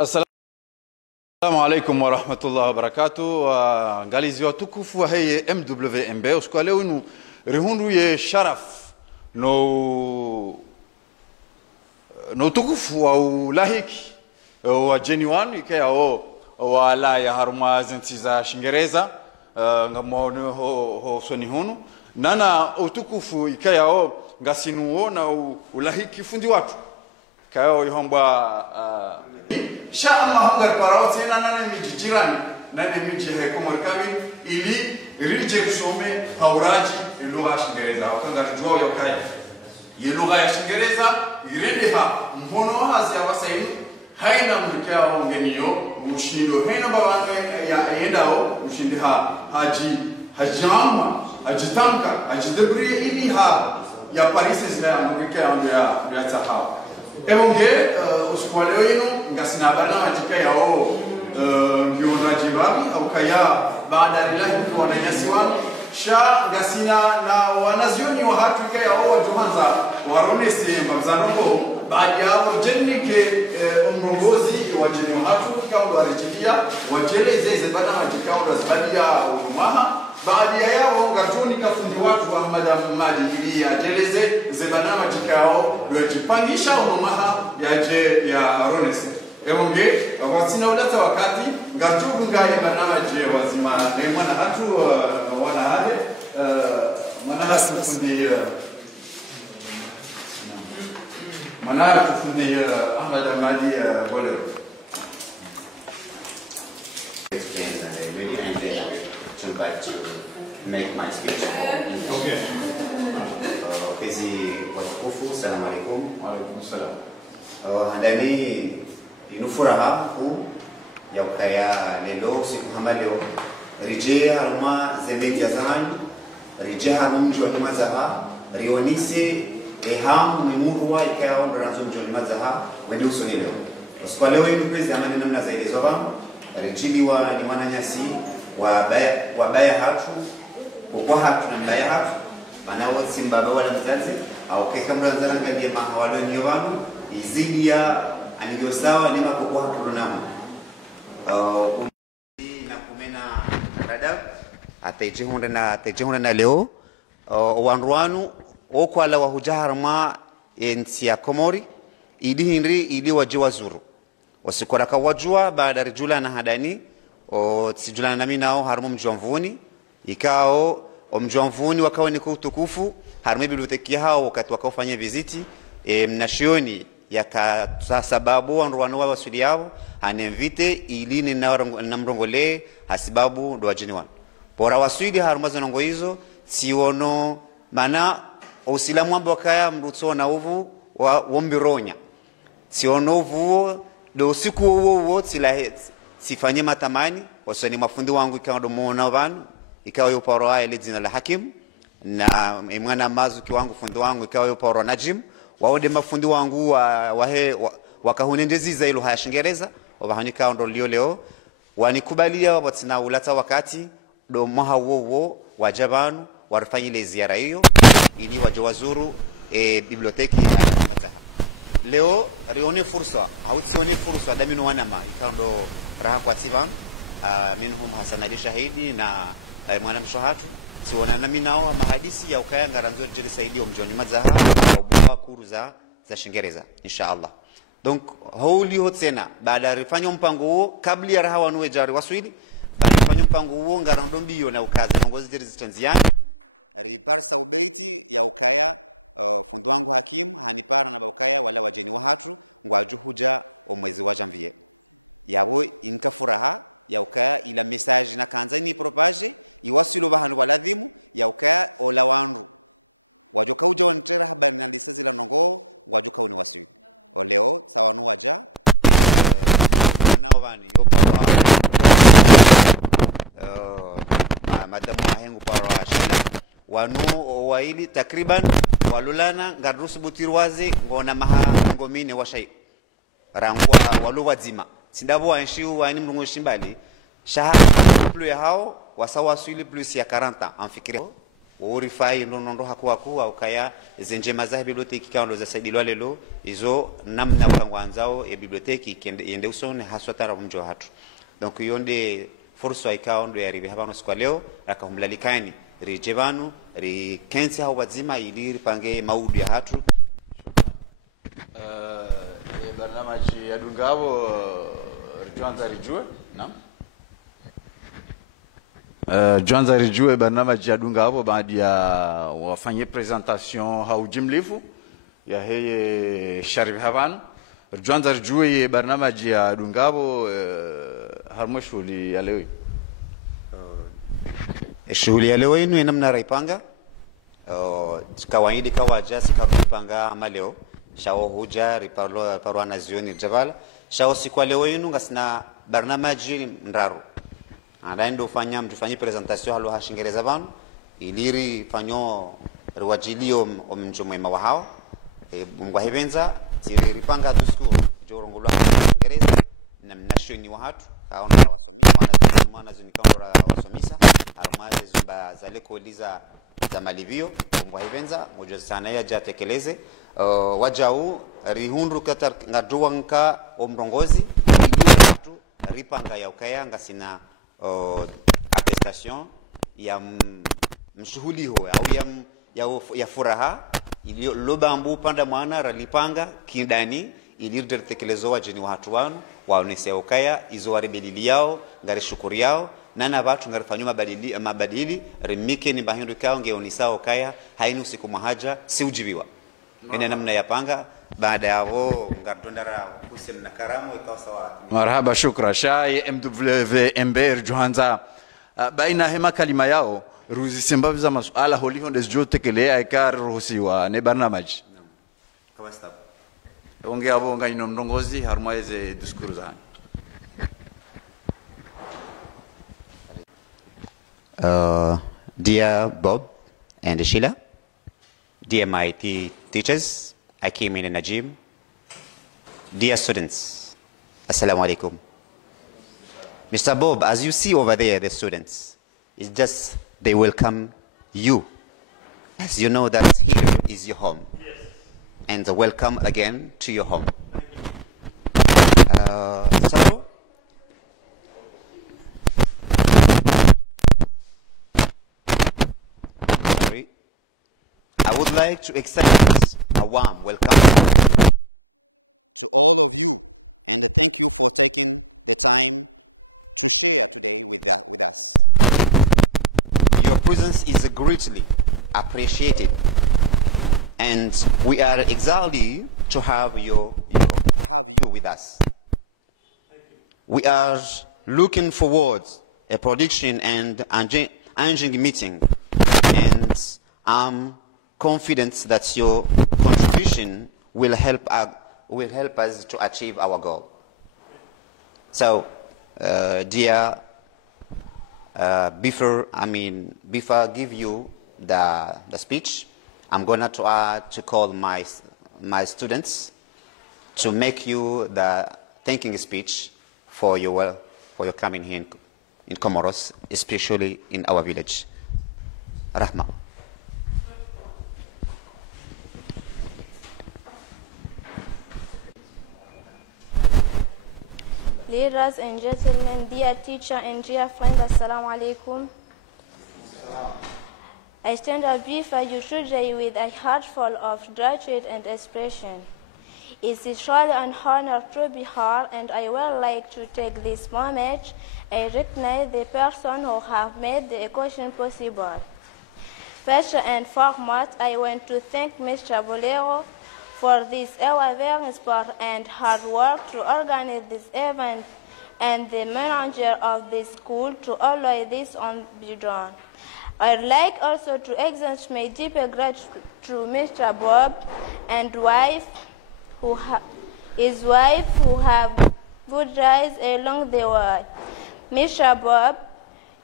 Assalamu alaikum wa rahmatullahi wa barakatuh. Ngalizi watukufu wa heye MWMB usiku leo inu rihundu ye sharaf no tukufu wa ulahiki wa genuine ikaya wala ya haruma zinti za Shingereza ngamone ho soni hunu nana utukufu ikaya ngasinuo na ulahiki fundi watu kayo yohomba sha Allah hangar parao tena nane miji jirani nane miji Komori Kabin ili rije kusome hauraji lugha ya Shingereza wakanga rijua yokai ye lugha ya Shingereza irende ha mhono hazi ya wasainu haina mlikia ongeniyo mushindo haina babano ya endao mushindi hajama hajitanka hajidebri ili ya Paris zile mlikia ya tahao ebonge usiku leo ino ngasina barnamiji yao ngiona jibabi au kaya baada lillahi kwa wananyasiwa sha ngasina na wanazioni wa hatu yao wajuhanza waronese mbazanongo baada yao jennike umrongozi wa jeni wa hatu kwa warijia wajeleze barnamiji kwa zabadia umaha baada yao ngatoni kafundi watu Ahmad Ahmadi ili ajeleze zebana majikao yajipangisha unomaha yaje ya Ronese ebonge wasina ulata wakati ngatugu ngaye banamaje wazima na mwana hatu wana hade mwana kufundi Ahmad Ahmadi bolero back to make my speech more English. Kezi watukufu, salamu alaikum. Wa alaikum salam. Handani inufuraha ku ya ukaya lelo siku hama leo rije haruma zemedia zanyu rije harumjwa limazaha rionise eham mimurwa ikaya ondoranzo mjwa limazaha wende usoni leo kwa leo hivi kwezi amani namna zaidi zoba rijiliwa ni mwananyasi wabaya hatu kwa hatu na mbaya hatu manao simbaba wala mzazi au keka mrazana ngambie mahawalo nyovano izidi ya anigyo sawa nema kwa hatu runamo na kumena radab atejehunda na leo wanruanu okwala wa hujaharma ensi ya Komori ili hinri ili wajiwa zuru wasikora kawajua baada rijula na hadani sijulana nami nao harumu mjomvuni ikao mjomvuni wakawa ni kutukufu harumu biblioteki hao wakati wakaofanya viziti mnashioni yaka sababu wanruano wa wasuli yao hanemvite ili ni na mrongole hasibabu ndo wajini wanu bora wasuli harumu zanongo hizo siono mana usilamu ambo wakaya mruto na uvu wa wombironya siono uvu do siku uwo sifanye matamani wasani mafundi wangu ikawa domuona vanu ikawa yoporo haya ile jina la Hakim na mwana mazu kiwangu fundi wangu ikawa yoporo Najim waode mafundi wangu wakahunendeziza ilo haya Shingereza wabahanika ndo leo wanikubalia wabatina ulata wakati do maha wowo wajabanu warifanye ile ziara hiyo ili waje wazuru biblioteki leo rione fursa au sione fursa damino wanama ikando raha kwa sivan minhum Hassan Ali Shahidi na mwana mshahatu siona nami nao mahadisi ya ukaya ngaranzo jeli saidi mjoni mazaha au bwa kuru za Shingereza inshallah donc holi hotsena baada rifanya mpango huo kabla ya raha wanue jari waswili baada rifanya mpango huo ngarando mbio na ukaza ngozi resistance yani madamu wahengu para washila wanu waili takriban walulana ngarusu butirwaze ngona maha ngomine washai rangwa walu wazima sindabo wanshiu wani mrungo shimbali shahara plus ya hao wasawa swili plus ya 40 amfikiri urifai nondo hakuwa ukaya zenjema za biblioteki kaundo za saidilwa lelo izo namna ukangwanzao ya biblioteki yende usone haswa tara mjo hatu donc yonde fursa ikaundo ya ribi habano kwa leo akahumlalikani rijebanu ri kensi hao wazima ili ripange maudu ya hatu barnamaji ya Dungabo Juanza Rijue naam Juanza Rijue barnamaji ya Dungabo baada ya wafanye presentation haujimlifu ya heye Sharif Havan Juanza Rijue barnamaji ya Dungabo harmashuli ya leo shughuli ya leo inu namna raipanga kawaidi kawaja sikaripanga ama leo shao huja riparwa na zioni jabal shao sikwa leo inu ngasina barnamaji ndaru ando fanya mtufanyie presentation halo hashingereza banu iliri fanyo riwajilio omjomwe wa hao mngwa hebenza ripanga dusku jorongolwa Kiingereza na mnashoni wa hatu kaona maana zinikamora wasomisa armaze zumba zale kuuliza za malivio mngwa hebenza moja sana ya jatekeleze wajau rihundu katar ngaduwanka omrongozi ili watu ripanga ya ukayanga sina attestation ya mshuhuli ho au ya furaha ili lobambu panda mwana ralipanga kindani ili tekelezwa wajini watu wanu waonese ukaya izo warebelili yao ngari shukuri yao nana watu ngarifanywa mabadili remike ni bahindu kao ngeonisa ukaya haini usiku mahaja si ujibiwa ina namna ya panga baada ya wao ngatondara kusem na karamu ikawa sawa marhaba shukra shay MWMBR Johanza baina hema kalima yao ruzi sembaviza masuala holiho ndezjo tekelea ikar ruhusiwa ne barnamaji kawa stop ongea abo nganyino mndongozi harumaize diskuru zani dear Bob and Sheila, dear my teachers, Akim and Najim, dear students, Assalamu alaikum. Mr. Bob, as you see over there, the students, it's just they welcome you. As you know that here is your home. Yes. And welcome again to your home. So, I would like to extend a warm welcome. Your presence is greatly appreciated, and we are excited to have you with us. We are looking forward a production and engaging meeting, and I'm confident that your contribution will help us to achieve our goal. So, dear, before I give you the speech, I'm going to call my students to make you the thanking speech for your coming here in Comoros, especially in our village. Rahma. Ladies and gentlemen, dear teacher and dear friends, Assalamu alaikum. I stand up before you today with a heart full of gratitude and expression. It is surely an honor to be here, and I would like to take this moment and recognize the person who have made the occasion possible. First and foremost, I want to thank Mr. Bolero for this very sport and hard work to organize this event, and the manager of the school to allow this on be done. I'd like also to extend my deep gratitude to Mr. Bob and his wife who have good eyes along the way. Mr. Bob,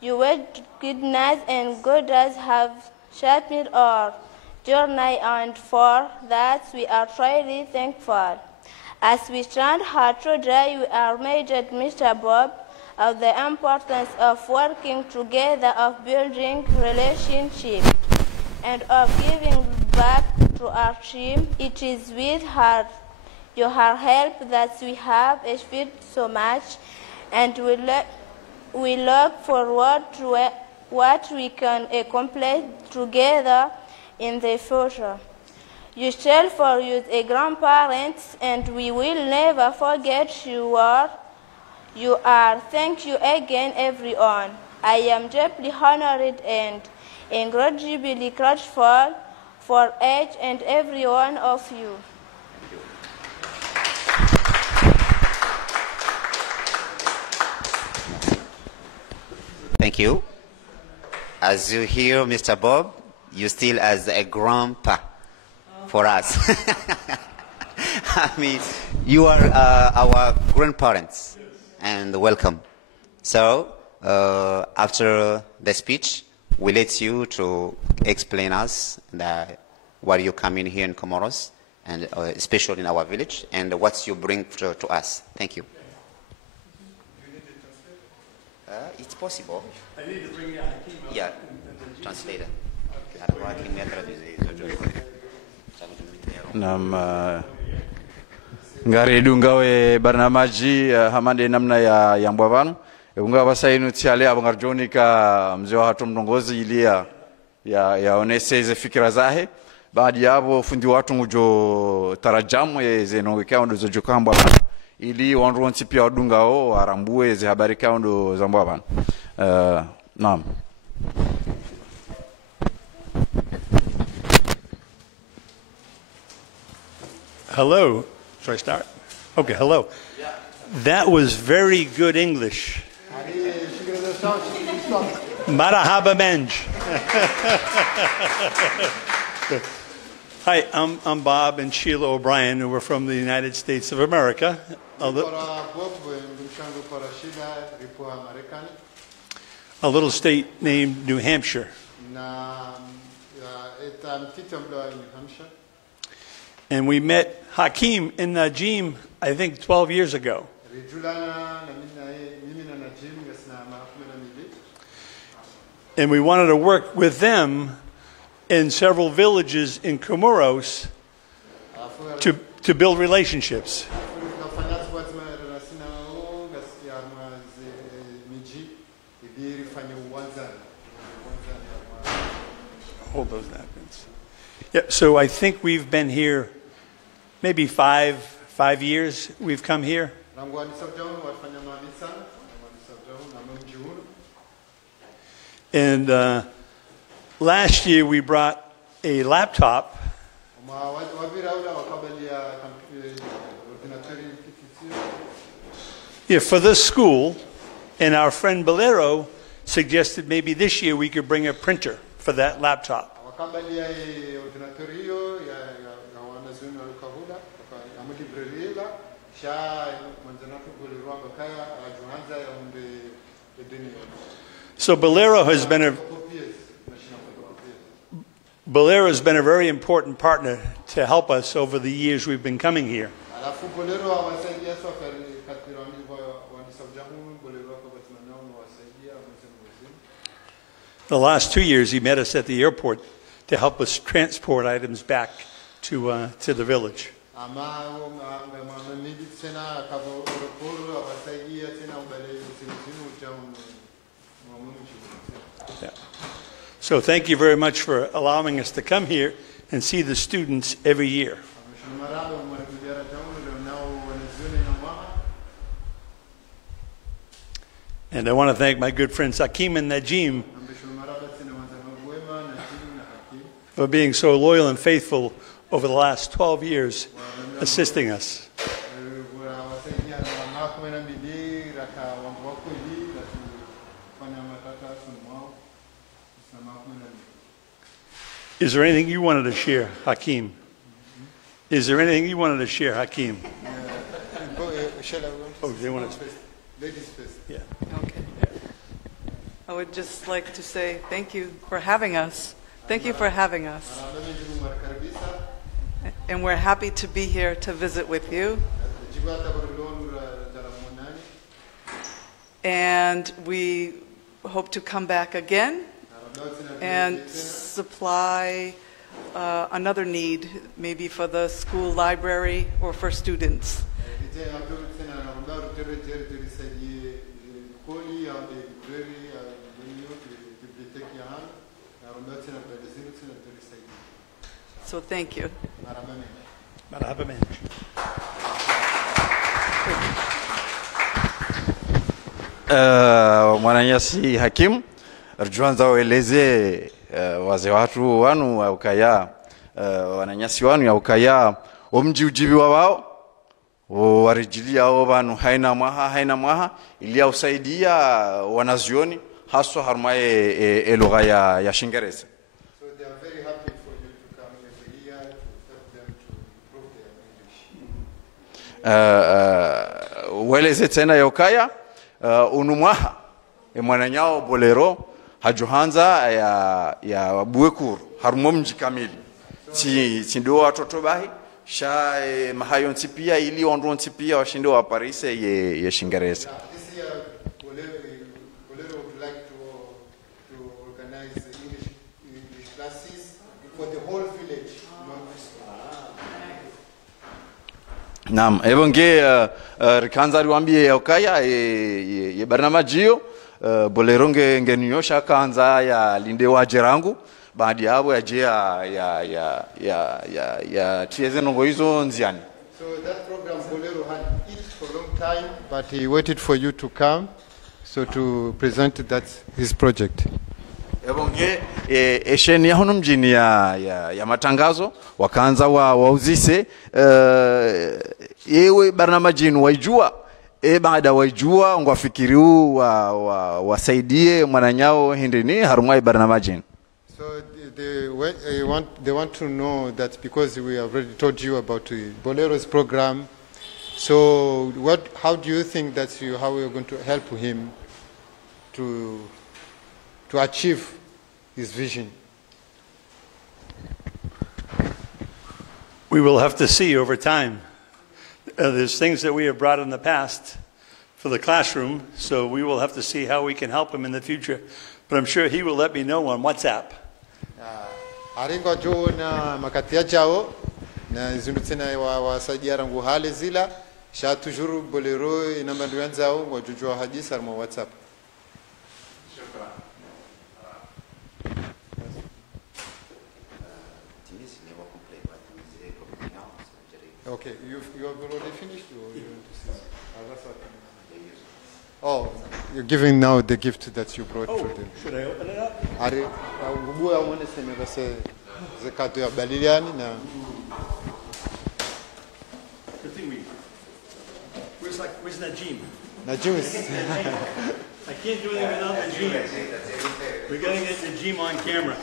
your goodness and goodness have shaped our journey, and for that we are truly thankful. As we stand here today, we are reminded, Mr. Bob, of the importance of working together, of building relationships. and of giving back to our team. It is with your help that we have achieved so much, and we look forward to what we can accomplish together in the future. You shall for you a grandparents, and we will never forget you are. Thank you again, everyone. I am deeply honored and incredibly grateful for each and every one of you. Thank you. As you hear, Mr. Bob, you still as a grandpa for us. I mean, you are our grandparents, and welcome. So, after the speech, we let you to explain us why you come in here in Comoros, and especially in our village, and what you bring to us. Thank you. It's possible. I need to bring Hakim up. Yeah, translator. Nam ngari dungawe barnamaji hamande namna ya mbwavanu unga wasainu tiale abangarjoni ka mzee wa hatu mtongozi ilia ya oneseze fikira zahe baada ya hapo fundi watu ngujo tarajamu yeze nongekao ndo zojokamba ili wanronti pia wadungao arambue ze habari kao ndo za mbwavanu. Naam. Hello. Should I start? Okay, hello. Yeah. That was very good English. Marahaba Menj. Hi, I'm Bob and Sheila O'Brien, who are from the United States of America. A little state named New Hampshire. And we met Hakim and Najim, I think, 12 years ago. And we wanted to work with them in several villages in Comoros to build relationships. Hold those napkins. Yeah, so I think we've been here maybe five years we've come here. And last year we brought a laptop. Yeah, for this school, and our friend Bolero suggested maybe this year we could bring a printer for that laptop. So Bolero has been a very important partner to help us over the years we've been coming here. The last 2 years he met us at the airport to help us transport items back to the village. Yeah. So thank you very much for allowing us to come here and see the students every year. And I want to thank my good friends Hakim and Najim for being so loyal and faithful over the last 12 years, assisting us. Is there anything you wanted to share, Hakim? Is there anything you wanted to share, Hakim? Oh, they want to. Ladies first. Yeah. Okay. I would just like to say thank you for having us. Thank you for having us. And we're happy to be here to visit with you. And we hope to come back again and supply another need, maybe for the school library or for students. So thank you. Marhaba mensch. Mwananyasi Hakim rjuanza waeleze wazee watu wanu wa ukaya wananyasi wanu ya ukaya omji ujibiwa wao warijilia wanu haina mwaha ilia usaidia wanazioni haswa harmaye lugha ya Shingereza. So they are very happy for you to come every year to help them to improve their English. Weleze tena ya ukaya unumwaha mwananyao bolero hajuhanza ya buekuru harumo mji kamili si ndio watoto bahi sha mahayo ntipia ili ondo ntipia washinde wa Paris ye Shingereza. This year Bolero would like to organize English classes for the whole village. Naam, ebonge rikanza riwambie ya ukaya ye barnamajio bolero ngeniosha kanza ya linde wajerangu baadi yabo yaje ya tieze nongo hizo nziani. So that program Bolero had it for a long time, but he waited for you to come so to present that his project. Ebonge esheni ya hono mjini ya matangazo wakaanza wauzise yewe barnamajini waijua baada waijua ngwafikiriu wasaidie mwananyao hindini harumai barnamajini. So they want to know that because we have already told you about Bolero's program. So how do you think that how we are going to help him to achieve his vision? We will have to see over time. There's things that we have brought in the past for the classroom, so we will have to see how we can help him in the future. But I'm sure he will let me know on WhatsApp. Aringo jo na makatia jao na zindutsena wasaidia rangu hale zila sha toujours Bolero ina manduanzao ngojujwa hadisi armo WhatsApp. Okay, you have already finished or you want to see? Oh, you're giving now the gift that you brought for them. Should I open it up? Ari, ubu ya mwene seme base zekato ya baliliani na. Good thing where's Najim? Najim is. I can't do anything without Najim. We gotta get Najim on camera.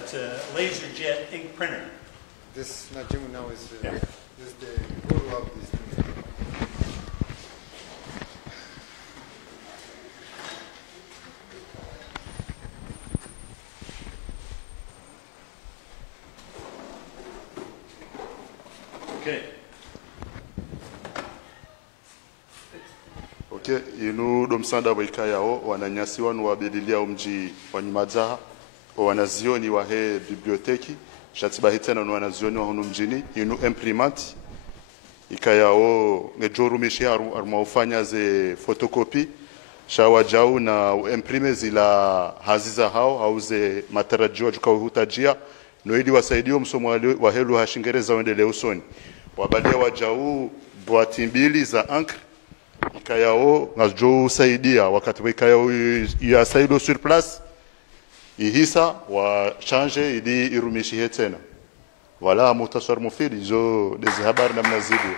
It's a laser jet ink printer. This Najim now is Yeah. is the guru of this thing. Okay. Okay, inu domsanda waikayao wananyasi wanu wabedilia mji wanyumadzaha wanazioni wa he biblioteki shatiba hitena no wanazioni wa hunu mjini inu imprimant ikayao ngejorumishi armaufanya ze fotokopi shawajau na imprime zila haziza hao au ze matarajio tukahutajia no ili wasaidio msomo wa helu ha Shingereza uendelee usoni wabadia wajau boati mbili za encre ikayao ngajo saidia wakati ikayao ya saido sur place ihisa wa change ili irumishi tena wala mutasar mufid hizo hizi habari namna zidu.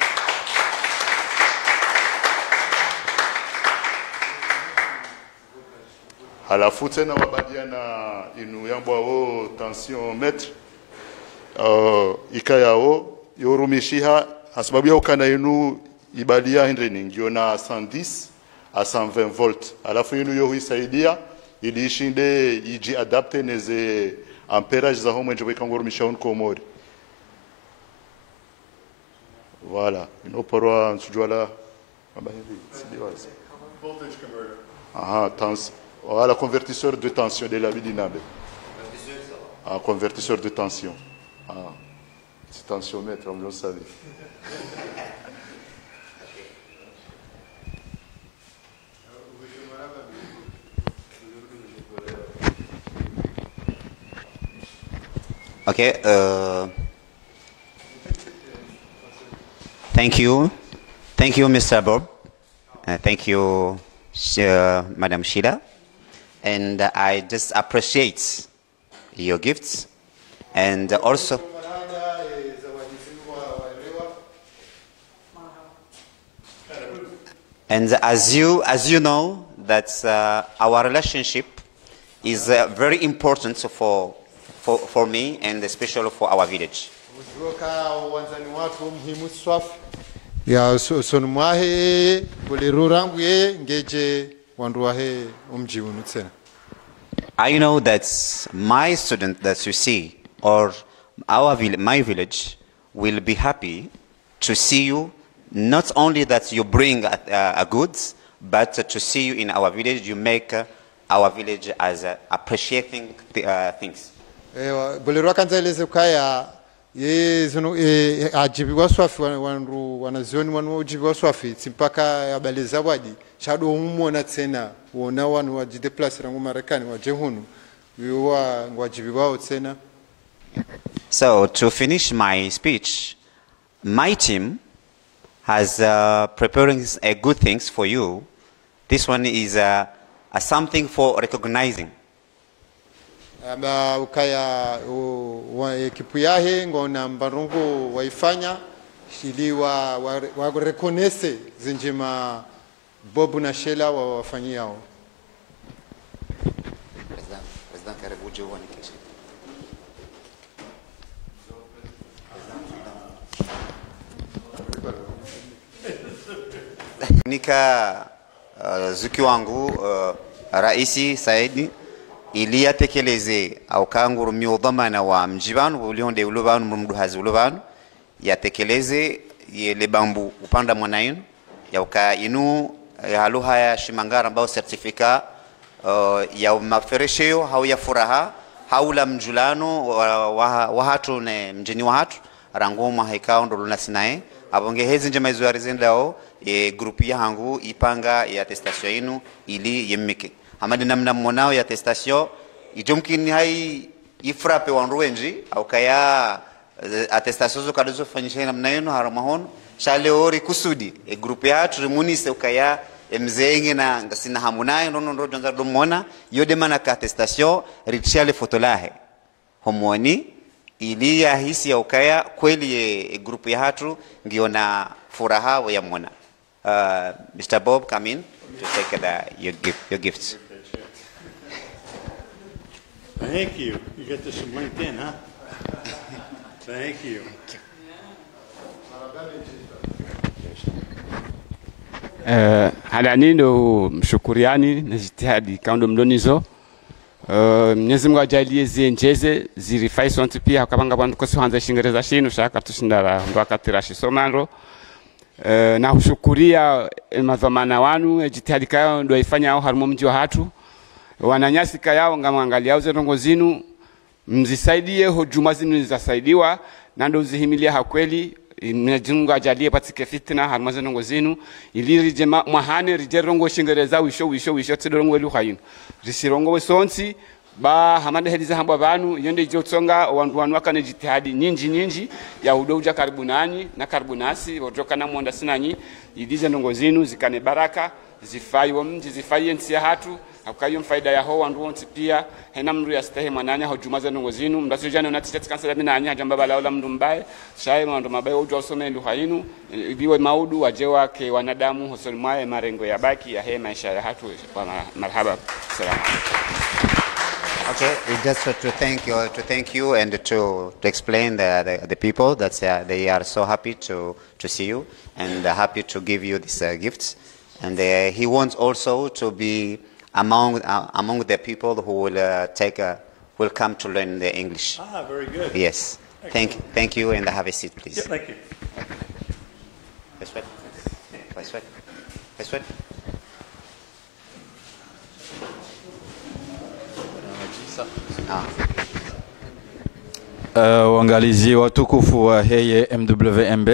halafu tena wabadia na inu yambwa o tension metre ikayao yorumishiha sababu ya ukana inu ibadia hindrini ngio na 110 a 120 volt halafu inu yo huisaidia ili ishinde iji adapte neze amperage za homo njwe kangorumisha un komori. Voilà, ino porwa nsujwala voltage converter. Aha, voilà, convertisseur de tension de la bidinabe. Ah, convertisseur de tension. Ah, c'est tensiomètre, on le savait. Okay, thank you, Mr. Bob. Thank you, Madam Sheila. And I just appreciate your gifts. And also, and as you know, that our relationship is very important for me and especially for our village. Ya sonumwahe bulirurangu ye ngeje wanduwahe umji unu tsena. I know that my student that you see or my village will be happy to see you, not only that you bring goods, but to see you in our village. You make our village as appreciating things. Buliru kanzeleze kaya ye zino ajibi waswafi wanru wanazioni wanu ujibi waswafi simpaka yabali zawadi shado umona tena wona wanu wajide plus rangu Marekani waje hunu yuwa wajibi wao tena. So to finish my speech, my team has preparing a good things for you. This one is a something for recognizing. Ukaya ekipu yahe ngona mbarungu waifanya ili wa reconnaisse zinjima Bobu na Sheila wafanyi yao. Nika zuki wangu Raisi Saidi ili yatekeleze au kanguru miudhamana wa mjibanu ulionde ulubanu mduhazi ulubanu yatekeleze yele bambu upanda mwanainu ya uka inu haluha ya shimangara ambao certifica ya maferesheo hau ya furaha haula mjulano wahatu ne mjeni wahatu rangumu haikao ndo lunasinae abonge hezi njema izu ya rizendao grupi ya hangu ipanga ya testasyon inu ili yemike hamadi namna mwanao ya testasyon ijomkini hai ifrape wanruenji au kaya atestasyon zo kadozo fanyisha namna inu haramahon shale ori kusudi grupi ya turimunise ukaya mzenge na ngasina hamunaye nono jonza domona yode mana ka atestasyon richale fotolahe homoni ili ya hisi ya ukaya kweli grupi ya hatu ngiona furaha wa ya mwana. Mr. Bob, come in to take your gifts. Thank you. You got this from LinkedIn, huh? Thank you. Halani ndo mshukuriani na jitihadi kaundo mdonizo. Mwenyezi Mungu ajalie zienjeze zirifai sonti pia hakapanga bantu kosuhanza shingereza shinu shaka tushindara ndo akatira shisomando. Na hushukuria madhamana wanu jitihadi kayo ndo ifanya au harumo mji wa hatu wananyasi kayao ngamwangalia uze rongo zinu mzisaidie hujuma zinu zisaidiwa na ndo zihimilia hakweli Mwenyezi Mungu ajalie patike fitna harumo rongo zinu ili rije mahane rije rongo shingereza wisho tsedorongo elu hayinu risirongo wesonsi ba hamande hediza hamba banu yonde jotsonga wanu wakane jitihadi nyinji ya udouja karibunani na karibunasi wotoka na mwanda sinanyi idize ndongo zinu zikane baraka zifai wa mji zifai ensi ya hatu Hakayo faida ya ho wandu wonti pia hena mndu ya stahe mwananya hojumaza nongo zinu mndasujana unatita tikansala minanya jamba balaola mndu mbaye shaye mwandu mabaye ujo usome ndu hainu biwe maudu waje wake wanadamu hosoni mwae marengo ya baki ya he maisha ya hatu kwa marhaba. Salamu. Okay, just to thank you and to explain the people that they are so happy to see you and happy to give you these gifts, and he wants also to be among the people who will come to learn the English. Ah, very good. Yes. Thank you, and have a seat, please. Yeah, thank you. This way. Wangalizi watukufu wa heye MWMB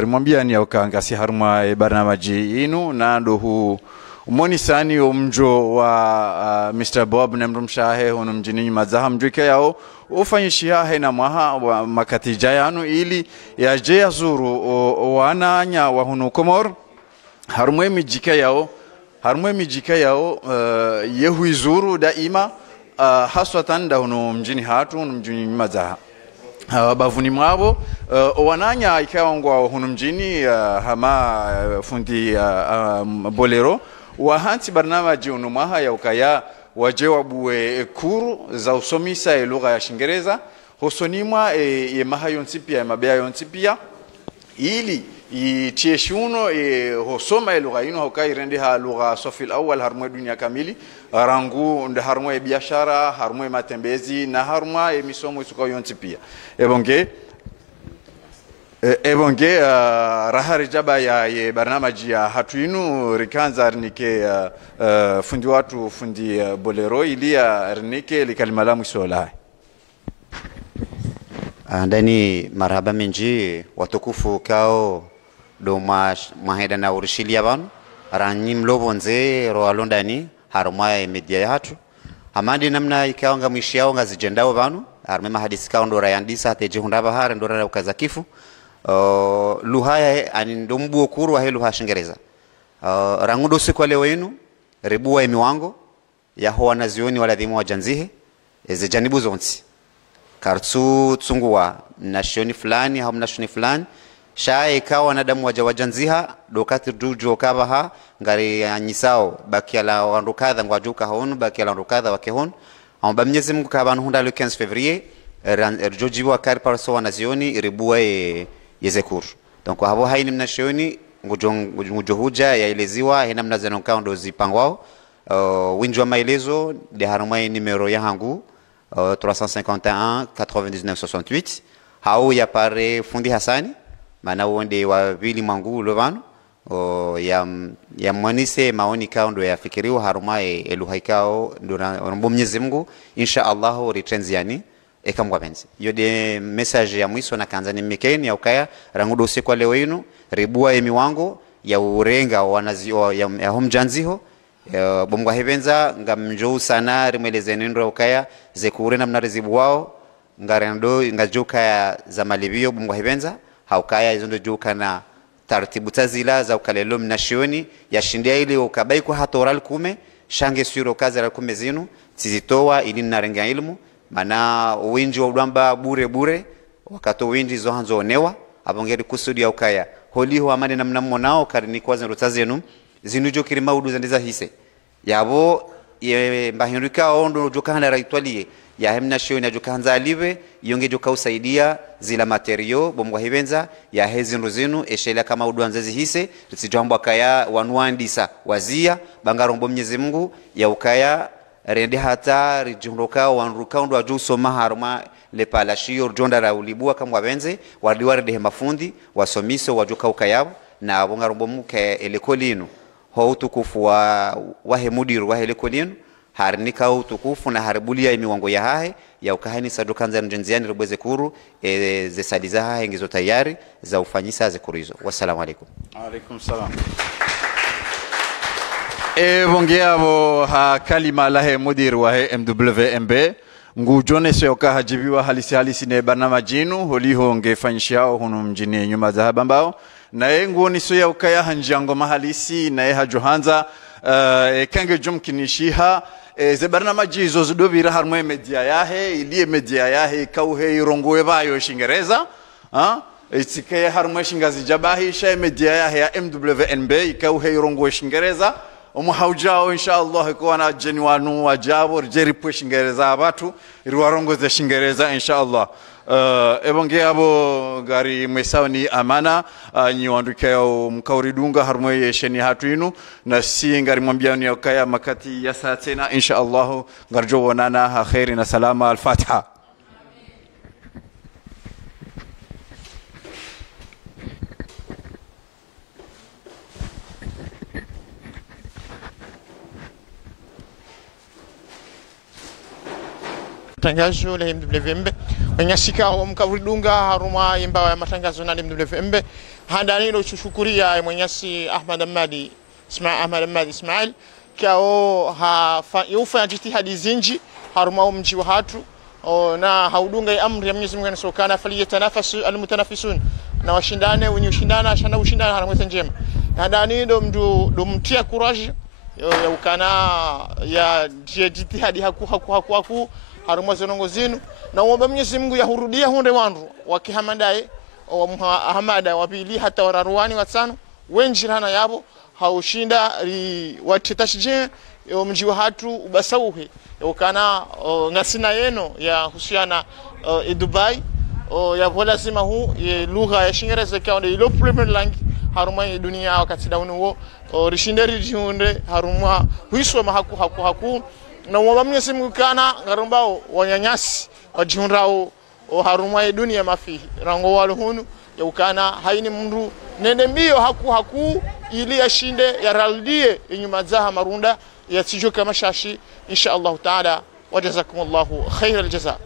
rimwambia ni ukangasi haruma barnamaji inu na ndo hu umoni sani umjo wa Mr. Bob na mrumshahe hono mjini mazaha mjuike yao ufanyishia hena maha wa makatija yanu ili yaje yazuru wananya wa hunu Komor harumwe mijike yao yehu izuru daima haswatan da hono mjini hatu mjini mazaha bavuni mwabo wananya ikaongwa hono mjini hama fundi bolero wahanti barnamaji hono maha ya ukaya waje wabuwe kuru za usomisa lugha ya Shingereza hosonimwa maha yontipia mabea yontipia ili itieshuno hosoma lugha ino hokai rendi ha lugha sofil awal harmwe dunia kamili rangu nda harmwe biashara harmwe matembezi na harmwe misomo isuka yontipia ebonge rahari jaba ya barnamaji ya hatu inu rikanza arnike fundi bolero ili arnike likalimalamu isola ndani marhaba minji watukufu kao do maheda na urishilia banu ranyi mlovonze roalo ndani harumwa media ya hatu amandi namna ikaonga mwishiao ngazijendao banu arme mahadisi kao ndo rayandisa teje hunda bahare ndo ra ukazakifu luhaya ani ndombu okuru wa helu ha Shingereza rangudo siku leo yenu ribuwa emiwango ya ho wanazioni waladhimu wa janzihe eze janibu zonsi kartu tsungua nashoni fulani au nashoni fulani shae ikawa wanadamu wajanziha dokati dujo kabaha ngari anyisao bakiala wandukadha ngwajuka honu bakiala wandukadha wakehon amba Mwenyezi Mungu kabanu hunda le 15 février jojiwa kari parso wanazioni ribuwa yezekur donc habo haini mnashoni ngujohuja yaeleziwa hena mnazano kaundo zipangwao winjwa maelezo de harumai numero ya hangu 351 99 68 hao ya pare fundi Hasani mana wonde wa vili mangu lovano ya mwanise maoni kaundo ya fikiriwa harumai eluhaikao ndo Mwenyezi Mungu insha Allah retrenziani ekamwa benzi yode message ya mwiso na kanza ni mikeni ya ukaya rangudo siku leo yenu ribua emiwango ya urenga wanazio ya homjanziho bomwa hebenza ngamjo sana rimeleze nendo ukaya zekure na mnarezibu wao ngarendo ngajuka za malibio bomwa hebenza haukaya izondo juka na taratibu tazila za ukalelo mnashioni ya shindia ile ukabai kwa hatoral kume shange suro kazi la kume zinu tizitoa ili narenga ilmu mana winji wa udamba bure wakato winji zo hanzo onewa abongeri kusudi ya ukaya holi ho amane namna monao karini kwa zenu zinujo kirima udu zandiza hise yabo ye mbahinruka ondo jokana raitwalie ya hemna shio na jokanza alive yonge joka usaidia zila materio bomwa hibenza ya hezi zinu eshela kama udu anzazi hise tsijambo kaya wanwandisa wazia bangarombo Mwenyezi Mungu ya ukaya rendi hata rijundoka wanruka ndo ajusoma haruma le palashio jonda ra ulibua kama benze wadiware de mafundi wasomiso wajuka ukayabo na abongarombo muke elekolino ho utukufu wa hemudiru wa elekolino harnika utukufu na haribulia imiwango ya hahe ya ukahani sadukanza njenziani rubweze kuru ze sadiza hahe ngizo tayari za ufanyisa zikurizo. Wassalamu alaikum. Alaikum salam. Bongeavo ha kalima lahe mudir wa MWMB ngujone seoka hajibiwa halisi ne barnamajinu holiho ngefanyishao hunu mjini nyuma za habambao na nguoni soya ukaya hanjango mahalisi na hajohanza kange jumkinishiha ze barnamaji hizo zidovira harmwe media yahe ili media yahe kauhe irongoe bayo shingereza itsikaya harmwe shingazi jabahi shay media yahe ya MWNB kauhe irongoe shingereza umuhaujao inshallah kwa na jenwanu wajabo jeripo shingereza abatu iriwarongoze shingereza inshallah ebonge abo gari mwesawni amana nyiwandukayo mkauridunga harmwe yesheni hatu inu na si ngari mwambiani yakaya makati ya saa tena inshallah ngarjo wonana khairi na salama al-Fatiha. Matangazo la MWMB wenyashika mkauridunga haruma imbawa ya matangazo na MWMB handanilo chushukuria mwenyasi Ahmad Ahmadi Ismail kao yufa jitihadi zinji haruma mji wa hatu na haudunga amri ya Mwenyezi Mungu anasokana faliyatanafasu almutanafisun na washindane wenye ushindana ashana ushindana harama njema handanilo mtia courage ya ukana ya jitihadi haku haruma zonongo zinu na uomba Mwenyezi Mungu yahurudia hunde wandu wakihamadaye Ahmada wapili hata wararuani watano wenjirana yabo haushinda watetashije mji wa hatu ubasauhe ukana ngasina yeno ya husiana Dubai ya lazima huu lugha ya Kiingereza kwa ilo premier language haruma dunia wakati dauno rishinderi jihunde haruma huisoma haku na uomba Mwenyezi Mungu kana ngarombao wanyanyasi wajihunrao haruma dunia mafihi rango waluhunu ya ukana haini mundu nende mbio haku ili yashinde yaraldie inyuma zaha marunda ya tijo kama shashi insha Allah taala wajazakumullahu khairal jazaa.